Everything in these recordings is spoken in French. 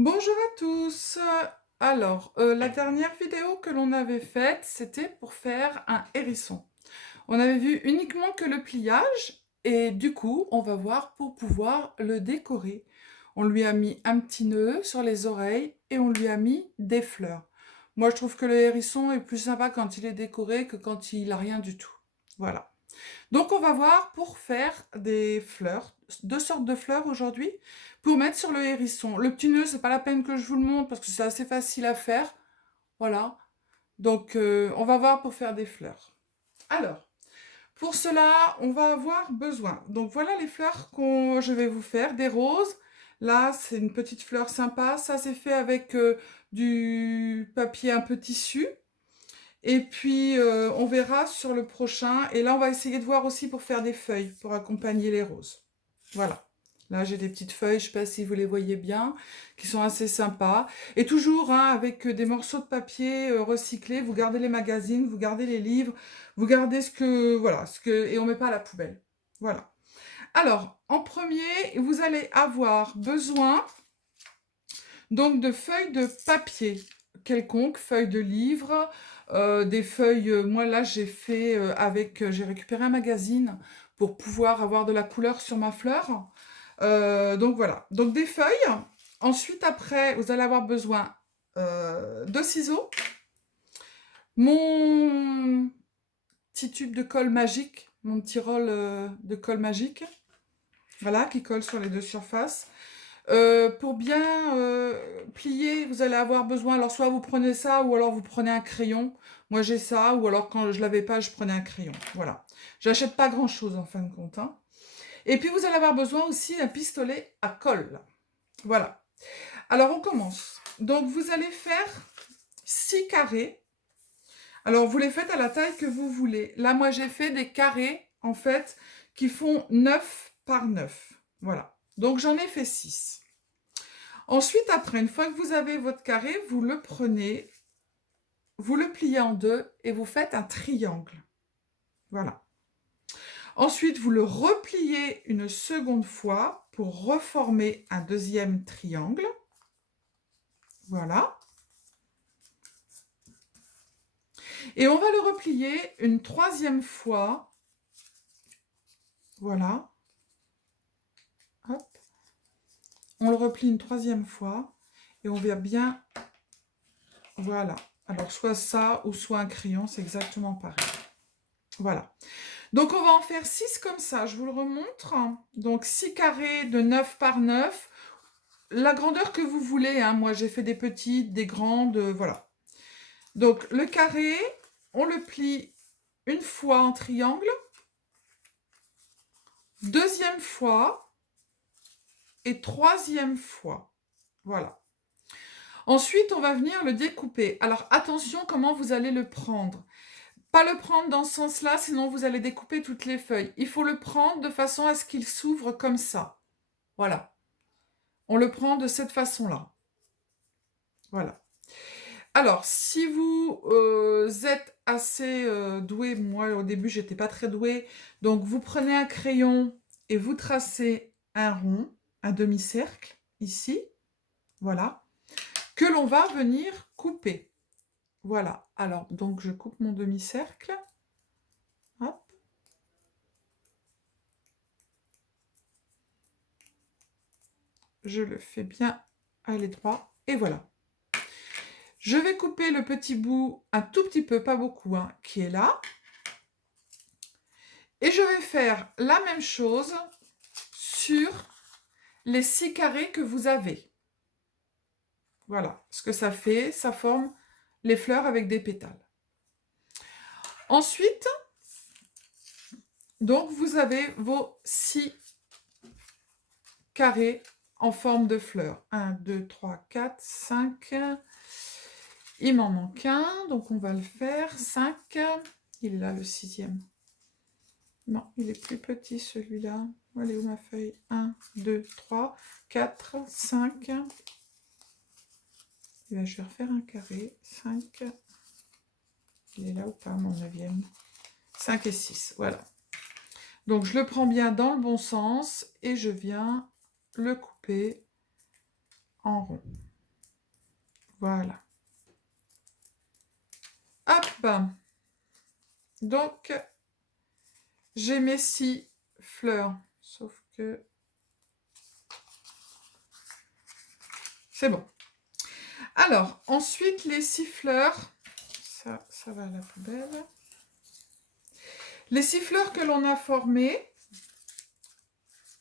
Bonjour à tous. La dernière vidéo que l'on avait faite, c'était pour faire un hérisson. On avait vu uniquement que le pliage et du coup, on va voir pour pouvoir le décorer. On lui a mis un petit nœud sur les oreilles et on lui a mis des fleurs. Moi, je trouve que le hérisson est plus sympa quand il est décoré que quand il a rien du tout. Voilà. Donc on va voir pour faire des fleurs, deux sortes de fleurs aujourd'hui, pour mettre sur le hérisson. Le petit nœud, c'est pas la peine que je vous le montre parce que c'est assez facile à faire. Voilà. Donc on va voir pour faire des fleurs. Alors, pour cela, on va avoir besoin. Donc voilà les fleurs que je vais vous faire, des roses. Là, c'est une petite fleur sympa. Ça, c'est fait avec du papier un peu tissu. Et puis, on verra sur le prochain. Et là, on va essayer de voir aussi pour faire des feuilles, pour accompagner les roses. Voilà. Là, j'ai des petites feuilles, je ne sais pas si vous les voyez bien, qui sont assez sympas. Et toujours, hein, avec des morceaux de papier recyclés, vous gardez les magazines, vous gardez les livres, vous gardez ce que... Voilà, et on ne met pas à la poubelle. Voilà. Alors, en premier, vous allez avoir besoin donc de feuilles de papier quelconque, feuilles de livre, des feuilles, moi là j'ai fait j'ai récupéré un magazine pour pouvoir avoir de la couleur sur ma fleur. Donc voilà, donc des feuilles. Ensuite après, vous allez avoir besoin de ciseaux, mon petit tube de colle magique, mon petit roll de colle magique, voilà, qui colle sur les deux surfaces. Pour bien plier, vous allez avoir besoin, alors soit vous prenez ça, ou alors vous prenez un crayon. Moi j'ai ça, ou alors quand je l'avais pas, je prenais un crayon. Voilà. J'achète pas grand chose en fin de compte, hein. Et puis vous allez avoir besoin aussi d'un pistolet à colle. Voilà. Alors on commence. Donc vous allez faire 6 carrés. Alors vous les faites à la taille que vous voulez. Là moi j'ai fait des carrés en fait qui font 9 par 9. Voilà. Donc j'en ai fait 6. Ensuite, après, une fois que vous avez votre carré, vous le prenez, vous le pliez en deux et vous faites un triangle. Voilà. Ensuite, vous le repliez une seconde fois pour reformer un deuxième triangle. Voilà. Et on va le replier une troisième fois. Voilà. Hop. On le replie une troisième fois et on va bien... Voilà. Alors, soit ça ou soit un crayon, c'est exactement pareil. Voilà. Donc, on va en faire 6 comme ça, je vous le remontre. Donc, 6 carrés de 9 par 9. La grandeur que vous voulez, hein. Moi, j'ai fait des petites, des grandes, voilà. Donc, le carré, on le plie une fois en triangle, deuxième fois et troisième fois. Voilà. Ensuite, on va venir le découper. Alors, attention comment vous allez le prendre. Pas le prendre dans ce sens-là, sinon vous allez découper toutes les feuilles. Il faut le prendre de façon à ce qu'il s'ouvre comme ça. Voilà. On le prend de cette façon-là. Voilà. Alors, si vous êtes assez doué, moi au début j'étais pas très douée, donc vous prenez un crayon et vous tracez un rond, un demi-cercle, ici, voilà, que l'on va venir couper. Voilà, alors donc je coupe mon demi-cercle, hop. Je le fais bien à l'étroit, et voilà. Je vais couper le petit bout un tout petit peu, pas beaucoup, hein, qui est là. Et je vais faire la même chose sur les 6 carrés que vous avez. Voilà, ce que ça fait, ça forme les fleurs avec des pétales. Ensuite, donc vous avez vos 6 carrés en forme de fleurs. 1, 2, 3, 4, 5. Il m'en manque un, donc on va le faire. 5. Il est là le 6e. Non, il est plus petit celui-là. Elle est où ma feuille? 1, 2, 3, 4, 5. Et bien, je vais refaire un carré. 5. Il est là ou pas, mon 9e? 5 et 6, voilà. Donc, je le prends bien dans le bon sens et je viens le couper en rond. Voilà. Hop. Donc, j'ai mes 6 fleurs. Sauf que... c'est bon. Alors, ensuite, les 6 fleurs. Ça va à la poubelle. Les 6 fleurs que l'on a formées.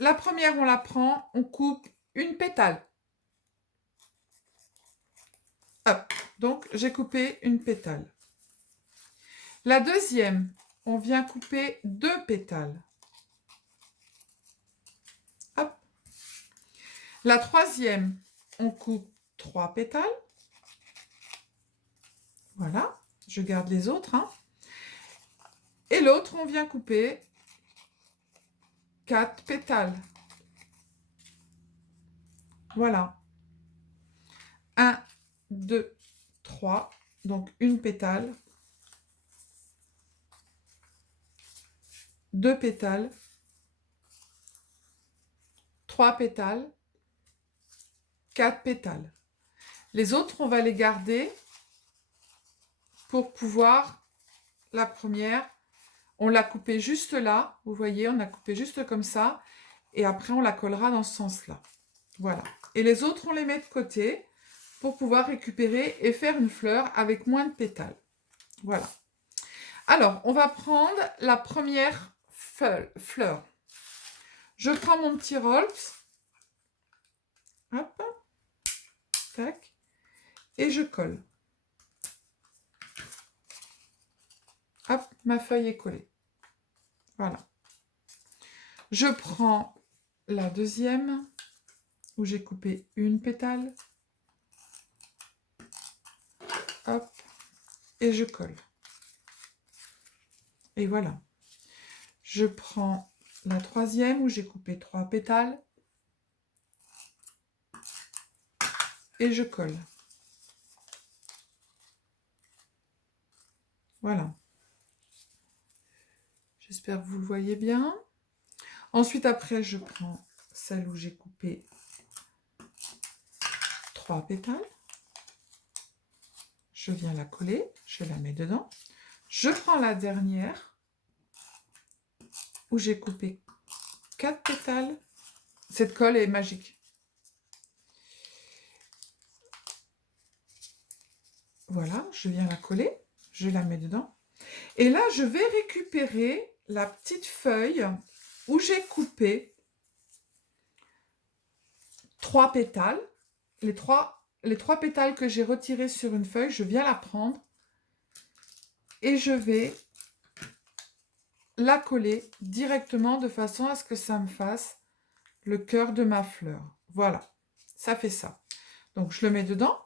La première, on la prend, on coupe une pétale. Hop, donc j'ai coupé une pétale. La deuxième, on vient couper 2 pétales. Hop. La troisième, on coupe 3 pétales. Voilà, je garde les autres. Hein. Et l'autre, on vient couper 4 pétales. Voilà. 1, 2, 3. Donc une pétale. 2 pétales. 3 pétales. 4 pétales. Les autres, on va les garder pour pouvoir... La première, on l'a coupée juste là. Vous voyez, on a coupé juste comme ça. Et après, on la collera dans ce sens-là. Voilà. Et les autres, on les met de côté pour pouvoir récupérer et faire une fleur avec moins de pétales. Voilà. Alors, on va prendre la première fleur. Je prends mon petit Rolls. Hop. Tac. Et je colle. Hop, ma feuille est collée. Voilà. Je prends la deuxième, où j'ai coupé une pétale. Hop. Et je colle. Et voilà. Je prends la troisième, où j'ai coupé 3 pétales. Et je colle. Voilà. J'espère que vous le voyez bien. Ensuite, après, je prends celle où j'ai coupé 3 pétales. Je viens la coller, je la mets dedans. Je prends la dernière où j'ai coupé 4 pétales. Cette colle est magique. Voilà, je viens la coller, je la mets dedans. Et là, je vais récupérer la petite feuille où j'ai coupé 3 pétales. Les trois pétales que j'ai retirés sur une feuille, je viens la prendre et je vais la coller directement de façon à ce que ça me fasse le cœur de ma fleur. Voilà, ça fait ça. Donc, je le mets dedans.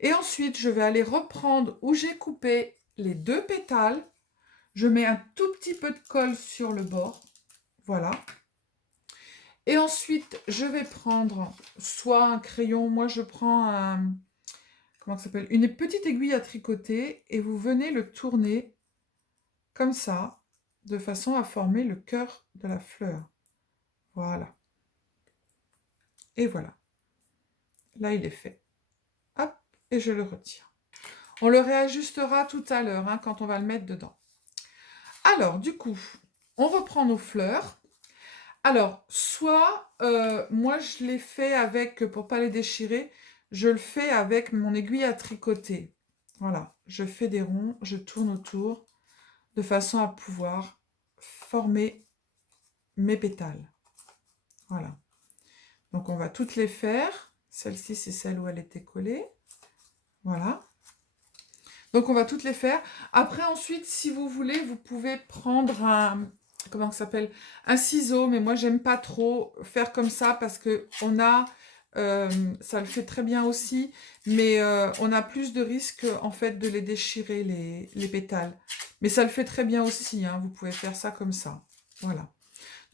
Et ensuite, je vais aller reprendre où j'ai coupé les 2 pétales. Je mets un tout petit peu de colle sur le bord. Voilà. Et ensuite, je vais prendre soit un crayon. Moi, je prends un... Comment ça s'appelle? Une petite aiguille à tricoter. Et vous venez le tourner comme ça, de façon à former le cœur de la fleur. Voilà. Et voilà. Là, il est fait. Hop, et je le retire. On le réajustera tout à l'heure, hein, quand on va le mettre dedans. Alors, du coup, on reprend nos fleurs. Alors, soit, moi, je les fais avec, pour ne pas les déchirer, je le fais avec mon aiguille à tricoter. Voilà, je fais des ronds, je tourne autour, de façon à pouvoir former mes pétales. Voilà. Donc, on va toutes les faire. Celle-ci, c'est celle où elle était collée. Voilà. Donc, on va toutes les faire. Après, ensuite, si vous voulez, vous pouvez prendre un... Comment ça s'appelle? Un ciseau, mais moi, j'aime pas trop faire comme ça parce que on a... ça le fait très bien aussi, mais on a plus de risques, en fait, de les déchirer, les pétales. Mais ça le fait très bien aussi, hein. Vous pouvez faire ça comme ça. Voilà.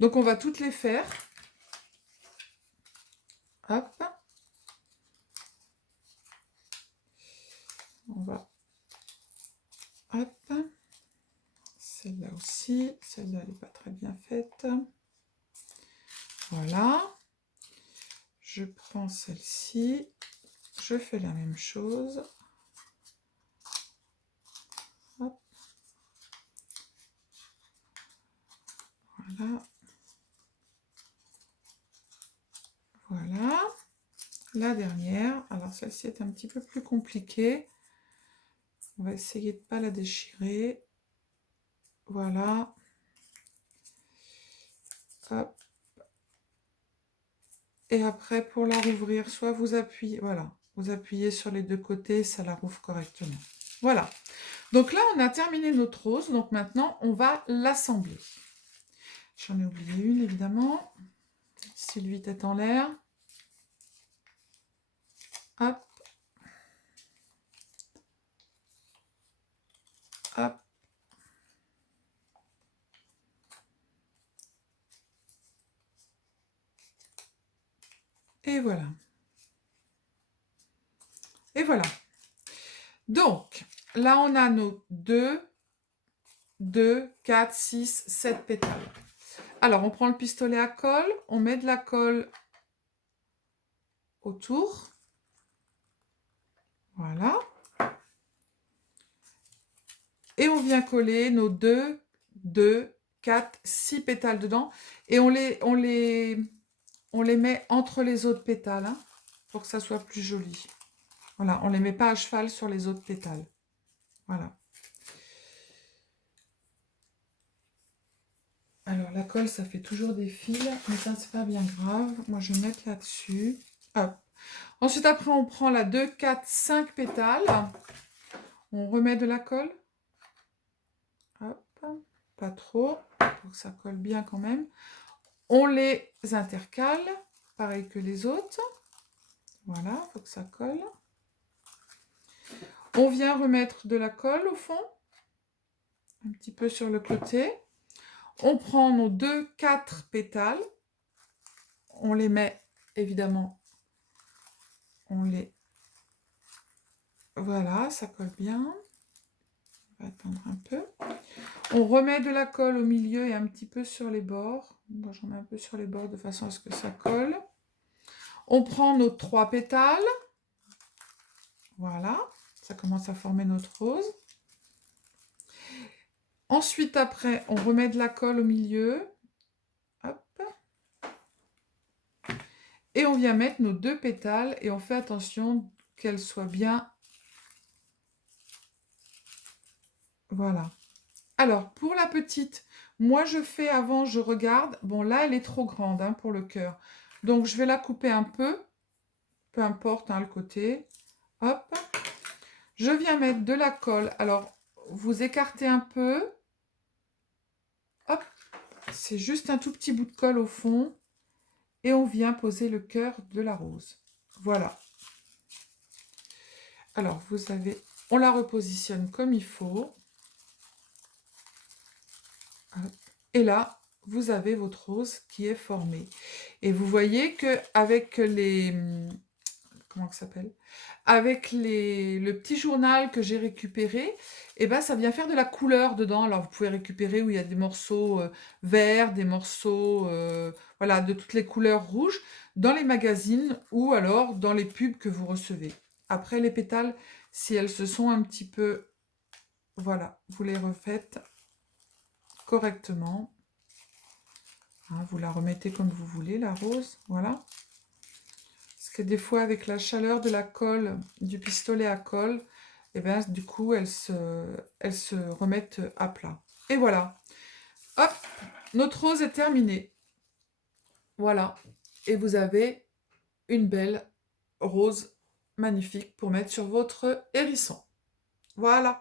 Donc, on va toutes les faire. Hop. On va... Hop. Celle-là aussi. Celle-là, elle n'est pas très bien faite. Voilà. Je prends celle-ci. je fais la même chose. Hop. Voilà. Voilà. La dernière. Alors celle-ci est un petit peu plus compliquée. On va essayer de ne pas la déchirer. Voilà. Hop. Et après, pour la rouvrir, soit vous appuyez, voilà, vous appuyez sur les deux côtés, ça la rouvre correctement. Voilà. Donc là, on a terminé notre rose. Donc maintenant, on va l'assembler. J'en ai oublié une, évidemment. Sylvie tête en l'air. Hop. Hop. Et voilà. Et voilà. Donc, là, on a nos 2, 4, 6, 7 pétales. Alors, on prend le pistolet à colle, on met de la colle autour. Voilà. Et on vient coller nos 2, 4, 6 pétales dedans. Et on les met entre les autres pétales, hein, pour que ça soit plus joli. Voilà, on ne les met pas à cheval sur les autres pétales. Voilà. Alors, la colle, ça fait toujours des fils, mais ça, c'est pas bien grave. Moi, je vais mettre là-dessus. Hop. Ensuite, après, on prend la 2, 4, 5 pétales. On remet de la colle. Hop. Pas trop, pour que ça colle bien quand même. On les intercale, pareil que les autres. Voilà, il faut que ça colle. On vient remettre de la colle au fond, un petit peu sur le côté. On prend nos 2, 4 pétales. On les met, évidemment, voilà, ça colle bien. On va attendre un peu. On remet de la colle au milieu et un petit peu sur les bords. Moi, j'en mets un peu sur les bords de façon à ce que ça colle. On prend nos 3 pétales. Voilà, ça commence à former notre rose. Ensuite, après, on remet de la colle au milieu. Hop. Et on vient mettre nos 2 pétales et on fait attention qu'elles soient bien. Voilà. Alors, pour la petite, moi je fais avant, je regarde. Bon, là, elle est trop grande, hein, pour le cœur. Donc, je vais la couper un peu. Peu importe, hein, le côté. Hop. Je viens mettre de la colle. Alors, vous écartez un peu. Hop. C'est juste un tout petit bout de colle au fond. Et on vient poser le cœur de la rose. Voilà. Alors, vous avez... On la repositionne comme il faut. Et là, vous avez votre rose qui est formée. Et vous voyez qu'avec les... Comment ça s'appelle? Avec le petit journal que j'ai récupéré, et ben, ça vient faire de la couleur dedans. Alors, vous pouvez récupérer où il y a des morceaux verts, des morceaux voilà, de toutes les couleurs rouges dans les magazines ou alors dans les pubs que vous recevez. Après, les pétales, si elles se sont un petit peu... Voilà, vous les refaites correctement. Hein, vous la remettez comme vous voulez, la rose, voilà. Parce que des fois, avec la chaleur de la colle, du pistolet à colle, et bien, du coup, elles se remettent à plat. Et voilà. Hop, notre rose est terminée. Voilà. Et vous avez une belle rose magnifique pour mettre sur votre hérisson. Voilà.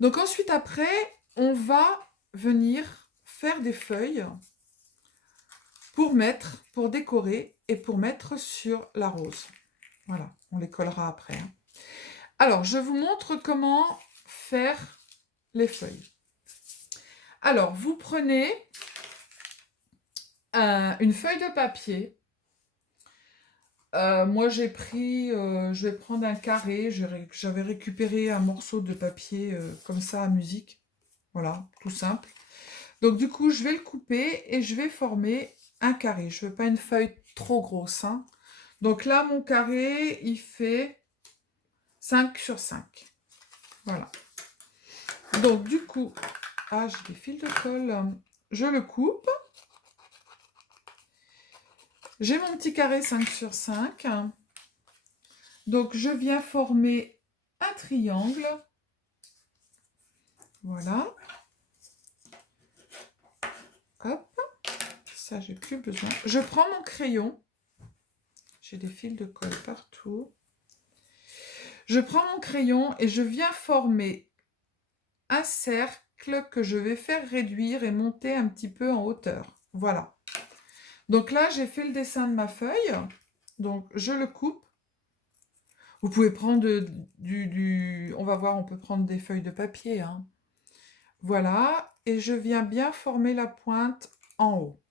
Donc ensuite, après, on va venir faire des feuilles pour décorer et pour mettre sur la rose. Voilà, on les collera après. Hein. Alors, je vous montre comment faire les feuilles. Alors, vous prenez une feuille de papier. Moi, j'ai pris, je vais prendre un carré. J'avais récupéré un morceau de papier comme ça à musique. Voilà, tout simple. Donc, du coup, je vais le couper et je vais former un carré. Je ne veux pas une feuille trop grosse. Hein. Donc là, mon carré, il fait 5 sur 5. Voilà. Donc du coup, j'ai des fils de colle. Je le coupe. J'ai mon petit carré 5 sur 5. Donc je viens former un triangle. Voilà. Hop. Ça, j'ai plus besoin. Je prends mon crayon. J'ai des fils de colle partout. Je prends mon crayon et je viens former un cercle que je vais faire réduire et monter un petit peu en hauteur. Voilà. Donc là, j'ai fait le dessin de ma feuille. Donc, je le coupe. Vous pouvez prendre on va voir, on peut prendre des feuilles de papier. Hein. Voilà. Et je viens bien former la pointe en haut.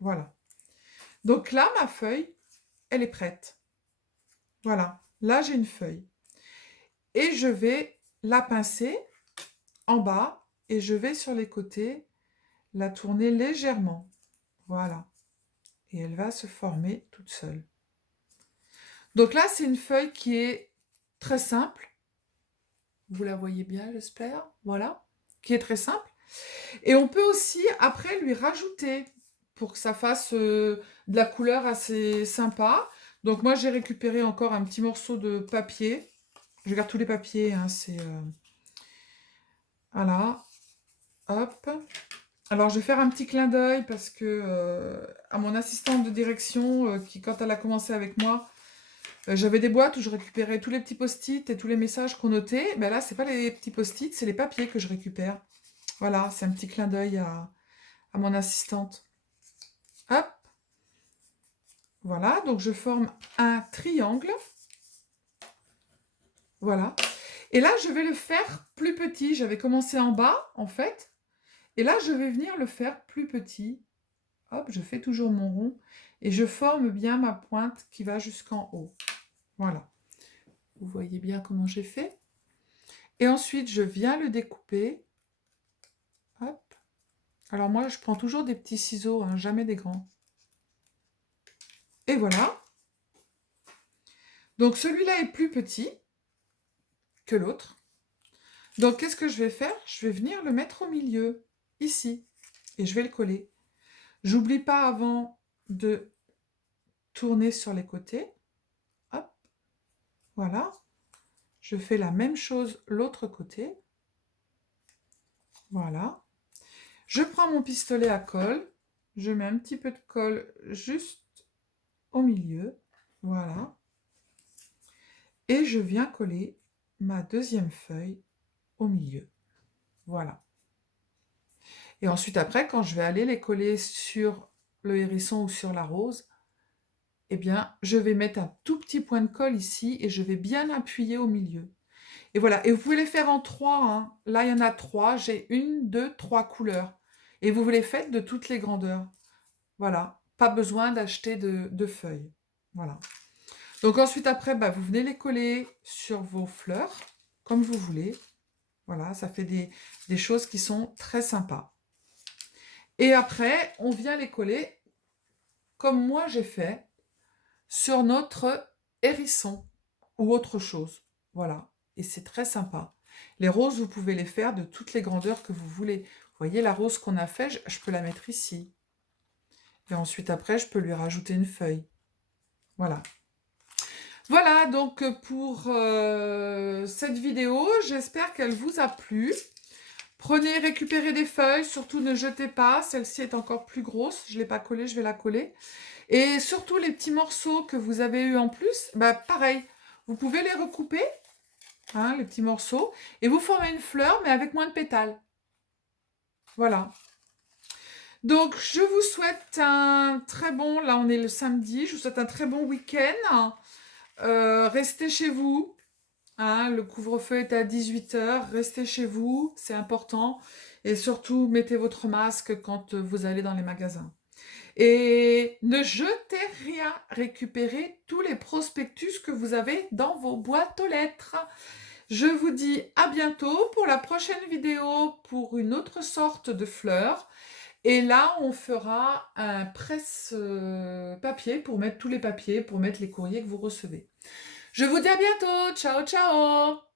Voilà. Donc là, ma feuille, elle est prête. Voilà. Là, j'ai une feuille. Et je vais la pincer en bas et je vais sur les côtés la tourner légèrement. Voilà. Et elle va se former toute seule. Donc là, c'est une feuille qui est très simple. Vous la voyez bien, j'espère. Voilà. Qui est très simple. Et on peut aussi, après, lui rajouter pour que ça fasse de la couleur assez sympa. Donc moi, j'ai récupéré encore un petit morceau de papier. Je garde tous les papiers. Hein, c'est voilà. Hop. Alors, je vais faire un petit clin d'œil parce que à mon assistante de direction, qui, quand elle a commencé avec moi, j'avais des boîtes où je récupérais tous les petits post-it et tous les messages qu'on notait. Ben là, c'est pas les petits post-it, c'est les papiers que je récupère. Voilà, c'est un petit clin d'œil à mon assistante. Hop. Voilà, donc je forme un triangle. Voilà. Et là, je vais le faire plus petit. J'avais commencé en bas, en fait. Et là, je vais venir le faire plus petit. Hop, je fais toujours mon rond. Et je forme bien ma pointe qui va jusqu'en haut. Voilà. Vous voyez bien comment j'ai fait. Et ensuite, je viens le découper. Hop. Alors moi, je prends toujours des petits ciseaux, hein, jamais des grands. Et voilà. Donc celui-là est plus petit que l'autre. Donc qu'est-ce que je vais faire? Je vais venir le mettre au milieu, ici. Et je vais le coller. J'oublie pas avant de tourner sur les côtés. Hop. Voilà. Je fais la même chose l'autre côté. Voilà. Je prends mon pistolet à colle. Je mets un petit peu de colle juste au milieu. Voilà. Et je viens coller ma deuxième feuille au milieu. Voilà. Et ensuite, après, quand je vais aller les coller sur le hérisson ou sur la rose, eh bien, je vais mettre un tout petit point de colle ici et je vais bien appuyer au milieu. Et voilà. Et vous pouvez les faire en 3. Hein. Là, il y en a 3. J'ai 1, 2, 3 couleurs. Et vous les faites de toutes les grandeurs. Voilà. Pas besoin d'acheter de feuilles. Voilà. Donc ensuite, après, vous venez les coller sur vos fleurs, comme vous voulez. Voilà, ça fait des choses qui sont très sympas. Et après, on vient les coller, comme moi j'ai fait, sur notre hérisson ou autre chose. Voilà, et c'est très sympa. Les roses, vous pouvez les faire de toutes les grandeurs que vous voulez. Vous voyez la rose qu'on a fait, je peux la mettre ici. Et ensuite, après, je peux lui rajouter une feuille. Voilà. Voilà donc pour cette vidéo, j'espère qu'elle vous a plu. Prenez, récupérez des feuilles, surtout ne jetez pas, celle-ci est encore plus grosse, je ne l'ai pas collée, je vais la coller. Et surtout les petits morceaux que vous avez eu en plus, pareil, vous pouvez les recouper, hein, les petits morceaux, et vous formez une fleur mais avec moins de pétales. Voilà. Donc je vous souhaite un très bon, là on est le samedi, je vous souhaite un très bon week-end. Restez chez vous, hein, le couvre-feu est à 18h, restez chez vous, c'est important. Et surtout, mettez votre masque quand vous allez dans les magasins. Et ne jetez rien, récupérez tous les prospectus que vous avez dans vos boîtes aux lettres. Je vous dis à bientôt pour la prochaine vidéo pour une autre sorte de fleurs. Et là, on fera un presse papier pour mettre tous les papiers, pour mettre les courriers que vous recevez. Je vous dis à bientôt. Ciao, ciao!